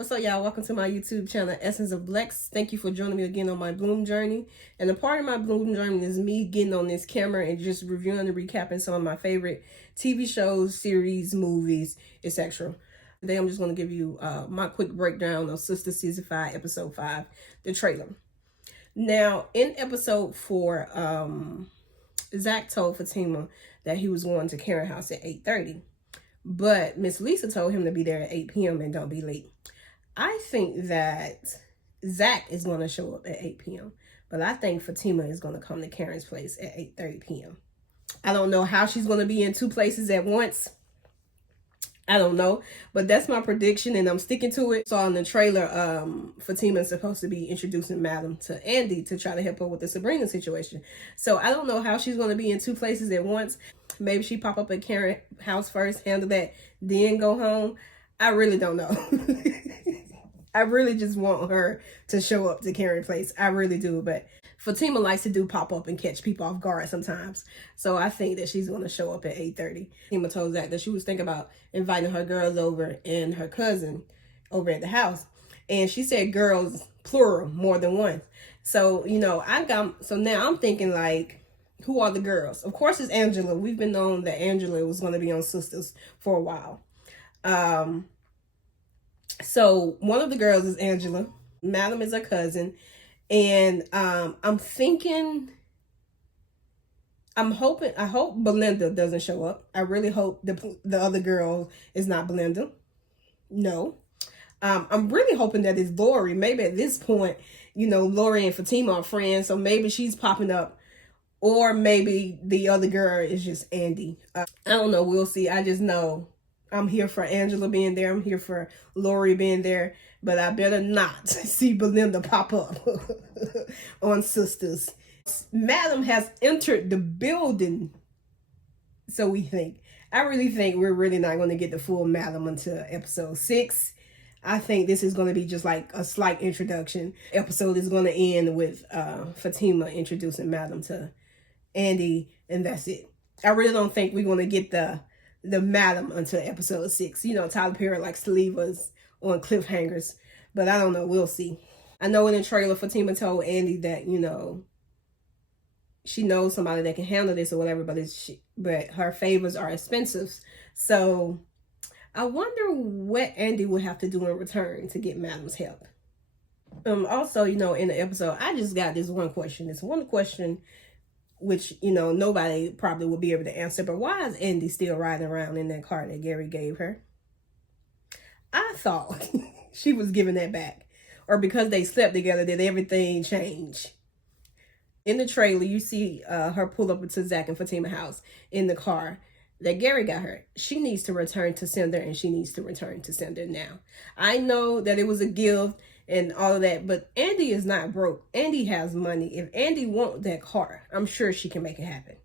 What's up, y'all? Welcome to my YouTube channel, Essence of Blex. Thank you for joining me again on my Bloom journey. And a part of my Bloom journey is me getting on this camera and just reviewing and recapping some of my favorite TV shows, series, movies, etc. Today, I'm just going to give you my quick breakdown of Sistas Season 5, Episode 5, the trailer. Now, in Episode 4, Zach told Fatima that he was going to Karen's house at 8:30. But Miss Lisa told him to be there at 8 p.m. and don't be late. I think that Zach is going to show up at 8 p.m. But I think Fatima is going to come to Karen's place at 8:30 p.m. I don't know how she's going to be in two places at once. I don't know. But that's my prediction and I'm sticking to it. So in the trailer, Fatima is supposed to be introducing Madam to Andy to try to help her with the Sabrina situation. So I don't know how she's going to be in two places at once. Maybe she pop up at Karen's house first, handle that, then go home. I really don't know. I really just want her to show up to Karen's place. I really do. But Fatima likes to do pop-up and catch people off guard sometimes. So I think that she's going to show up at 8:30. Fatima told Zach that she was thinking about inviting her girls over and her cousin over at the house. And she said girls, plural, more than one. So, now I'm thinking like, who are the girls? Of course, it's Angela. We've been known that Angela was going to be on Sistas for a while. So one of the girls is Angela. Madam is her cousin. And I hope Belinda doesn't show up. I really hope the other girl is not Belinda. No. I'm really hoping that it's Lori. Maybe at this point, Lori and Fatima are friends. So maybe she's popping up. Or maybe the other girl is just Andy. I don't know. We'll see. I just know I'm here for Angela being there. I'm here for Lori being there. But I better not see Belinda pop up on Sistas. Madam has entered the building. So we think. I really think we're really not going to get the full Madam until episode 6. I think this is going to be just like a slight introduction. Episode is going to end with Fatima introducing Madam to Andy, and that's it. I really don't think we're going to get the Madam until episode 6. Tyler Perry likes to leave us on cliffhangers, but I don't know. We'll see. I know in the trailer, Fatima told Andy that, she knows somebody that can handle this or whatever, but her favors are expensive. So I wonder what Andy would have to do in return to get Madam's help. Also, in the episode, I just got this one question. It's one question which, nobody probably will be able to answer. But why is Andy still riding around in that car that Gary gave her? I thought she was giving that back. Or because they slept together, did everything change? In the trailer, you see her pull up to Zach and Fatima's house in the car that Gary got her. She needs to return to sender, and she needs to return to sender now. I know that it was a gift and all of that, but Andy is not broke. Andy has money. If Andy wants that car, I'm sure she can make it happen.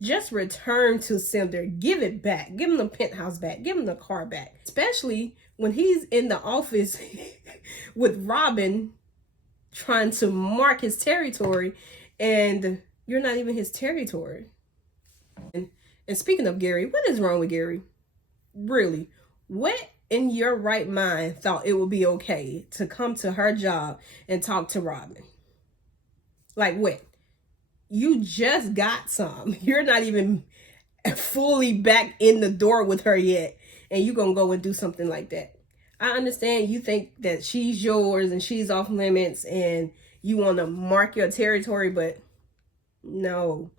Just return to sender. Give it back. Give him the penthouse back. Give him the car back. Especially when he's in the office with Robin trying to mark his territory, and you're not even his territory. And speaking of Gary, what is wrong with Gary? Really, what in your right mind thought it would be okay to come to her job and talk to Robin? Like what? You just got some. You're not even fully back in the door with her yet, and you're going to go and do something like that. I understand you think that she's yours and she's off limits and you want to mark your territory, but no.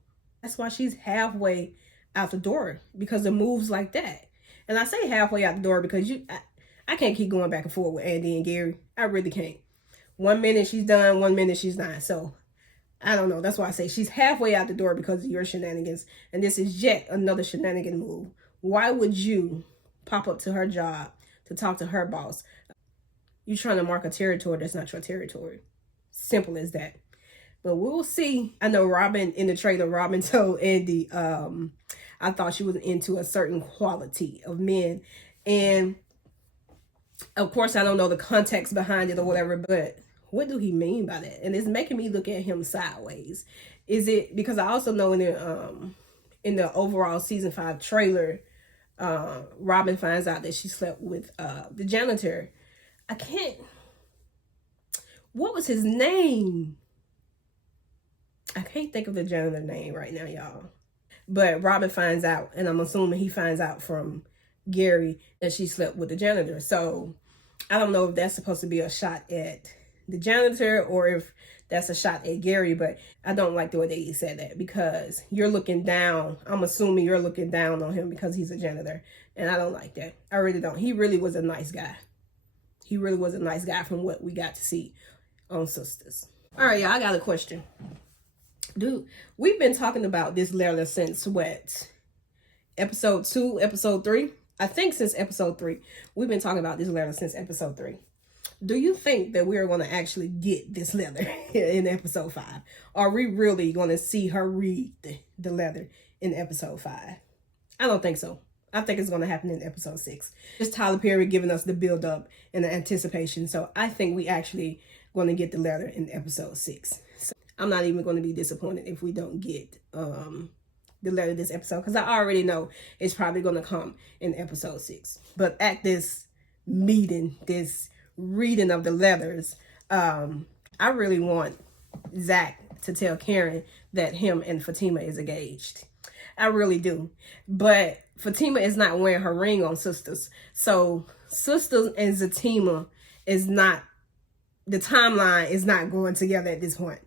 That's why she's halfway out the door, because of moves like that. And I say halfway out the door because I can't keep going back and forth with Andy and Gary. I really can't. 1 minute she's done, 1 minute she's not. So I don't know. That's why I say she's halfway out the door because of your shenanigans. And this is yet another shenanigan move. Why would you pop up to her job to talk to her boss? You trying to mark a territory that's not your territory. Simple as that. But we'll see. I know Robin, in the trailer, Robin told Andy, I thought she was into a certain quality of men. And of course, I don't know the context behind it or whatever, but what do he mean by that? And it's making me look at him sideways. Is it because I also know in the overall season 5 trailer, Robin finds out that she slept with the janitor. I can't, what was his name? I can't think of the janitor name right now, y'all. But Robin finds out, and I'm assuming he finds out from Gary that she slept with the janitor. So I don't know if that's supposed to be a shot at the janitor or if that's a shot at Gary, but I don't like the way they said that, because you're looking down. I'm assuming you're looking down on him because he's a janitor, and I don't like that. I really don't. He really was a nice guy. He really was a nice guy from what we got to see on Sistas. All right, y'all, I got a question. Dude, we've been talking about this letter since what? Episode 2, episode 3? I think since episode 3. We've been talking about this letter since episode 3. Do you think that we are going to actually get this letter in episode 5? Are we really going to see her read the letter in episode 5? I don't think so. I think it's going to happen in episode 6. It's Tyler Perry giving us the build up and the anticipation. So I think we actually going to get the letter in episode 6. So I'm not even going to be disappointed if we don't get the letter this episode, because I already know it's probably going to come in episode 6. But at this meeting, this reading of the letters, I really want Zach to tell Karen that him and Fatima is engaged. I really do. But Fatima is not wearing her ring on Sistas. So Sistas and Fatima is not, the timeline is not going together at this point.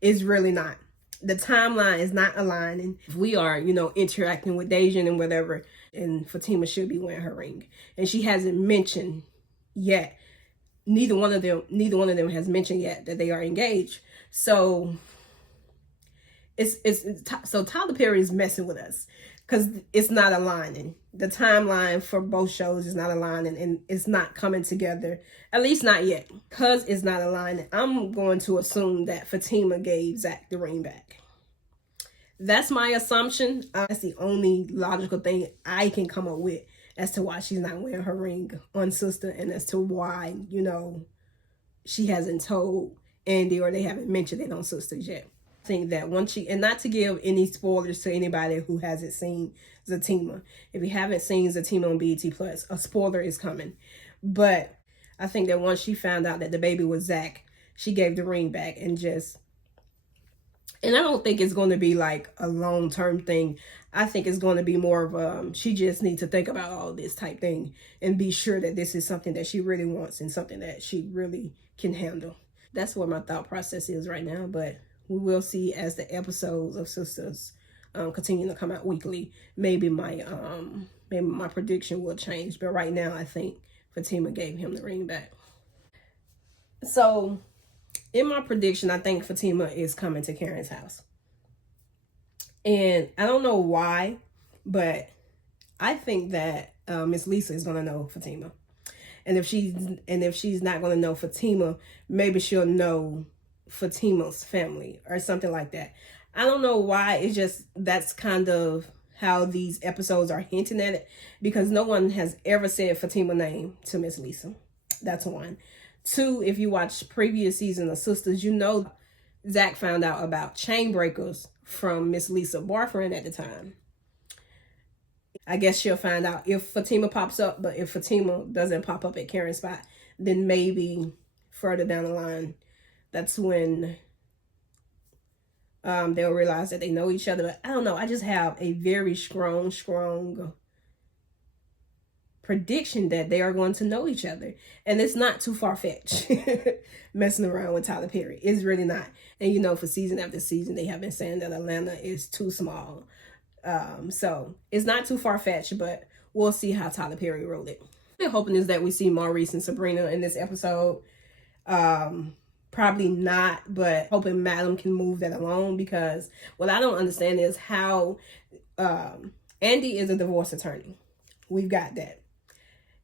It's really not. The timeline is not aligning. We are, interacting with Dejan and whatever, and Fatima should be wearing her ring. And she hasn't mentioned yet. Neither one of them has mentioned yet that they are engaged. So so Tyler Perry is messing with us because it's not aligning. The timeline for both shows is not aligning, and it's not coming together, at least not yet. Because it's not aligning, I'm going to assume that Fatima gave Zach the ring back. That's my assumption. That's the only logical thing I can come up with as to why she's not wearing her ring on Sister, and as to why, she hasn't told Andy, or they haven't mentioned it on Sisters yet. I think that once and not to give any spoilers to anybody who hasn't seen Fatima. If you haven't seen Fatima on BET Plus, a spoiler is coming. But I think that once she found out that the baby was Zach, she gave the ring back, and I don't think it's going to be like a long-term thing. I think it's going to be more of she just needs to think about all this type thing and be sure that this is something that she really wants and something that she really can handle. That's what my thought process is right now, but we will see as the episodes of Sisters continue to come out weekly. Maybe my prediction will change, but right now I think Fatima gave him the ring back. So in my prediction, I think Fatima is coming to Karen's house. And I don't know why, but I think that Miss Lisa is gonna know Fatima. And if she's not gonna know Fatima, maybe she'll know Fatima's family or something like that. I don't know why. It's just that's kind of how these episodes are hinting at it, because no one has ever said Fatima's name to Miss Lisa. That's one. 2, if you watch previous season of Sisters, Zach found out about chain breakers from Miss Lisa's boyfriend at the time. I guess she'll find out if Fatima pops up, but if Fatima doesn't pop up at Karen's spot, then maybe further down the line, that's when they'll realize that they know each other. But I don't know. I just have a very strong prediction that they are going to know each other, and it's not too far-fetched. Messing around with Tyler Perry, it's really not. And for season after season, they have been saying that Atlanta is too small, so it's not too far-fetched, but we'll see how Tyler Perry wrote it. I'm hoping is that we see Maurice and Sabrina in this episode. Probably not, but hoping Madam can move that along, because what I don't understand is how Andy is a divorce attorney. We've got that.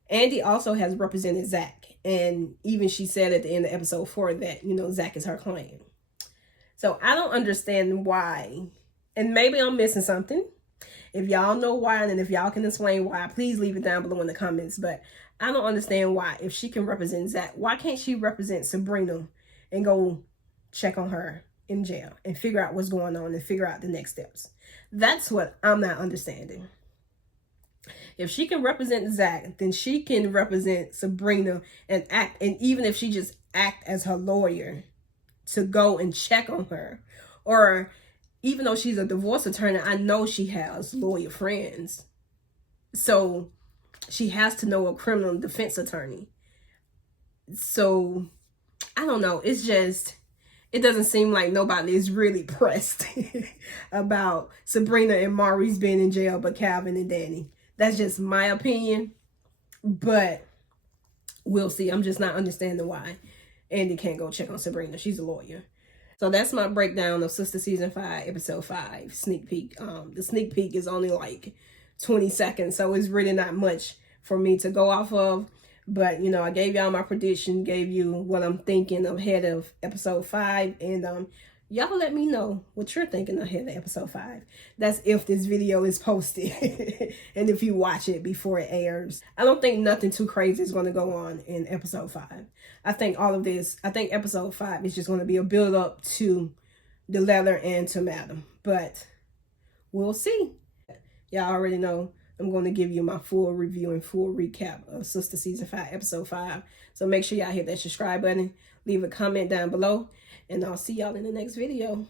Andy also has represented Zach, and even she said at the end of episode 4 that, Zach is her client. So I don't understand why, and maybe I'm missing something. If y'all know why, and if y'all can explain why, please leave it down below in the comments. But I don't understand why, if she can represent Zach, why can't she represent Sabrina and go check on her in jail and figure out what's going on and figure out the next steps? That's what I'm not understanding. If she can represent Zach, then she can represent Sabrina and act. And even if she just act as her lawyer to go and check on her, or even though she's a divorce attorney, I know she has lawyer friends. So she has to know a criminal defense attorney. So I don't know. It's just, it doesn't seem like nobody is really pressed about Sabrina and Maurice being in jail, but Calvin and Danny. That's just my opinion. But we'll see. I'm just not understanding why Andy can't go check on Sabrina. She's a lawyer. So that's my breakdown of Sister Season 5, Episode 5, sneak peek. The sneak peek is only like 20 seconds, so it's really not much for me to go off of. But, you know, I gave y'all my prediction, gave you what I'm thinking ahead of Episode 5, and y'all let me know what you're thinking ahead of Episode 5. That's if this video is posted and if you watch it before it airs. I don't think nothing too crazy is going to go on in Episode 5. I think Episode 5 is just going to be a build up to the letter and to Madam. But we'll see. Y'all already know I'm going to give you my full review and full recap of Sister Season 5, Episode 5. So make sure y'all hit that subscribe button. Leave a comment down below. And I'll see y'all in the next video.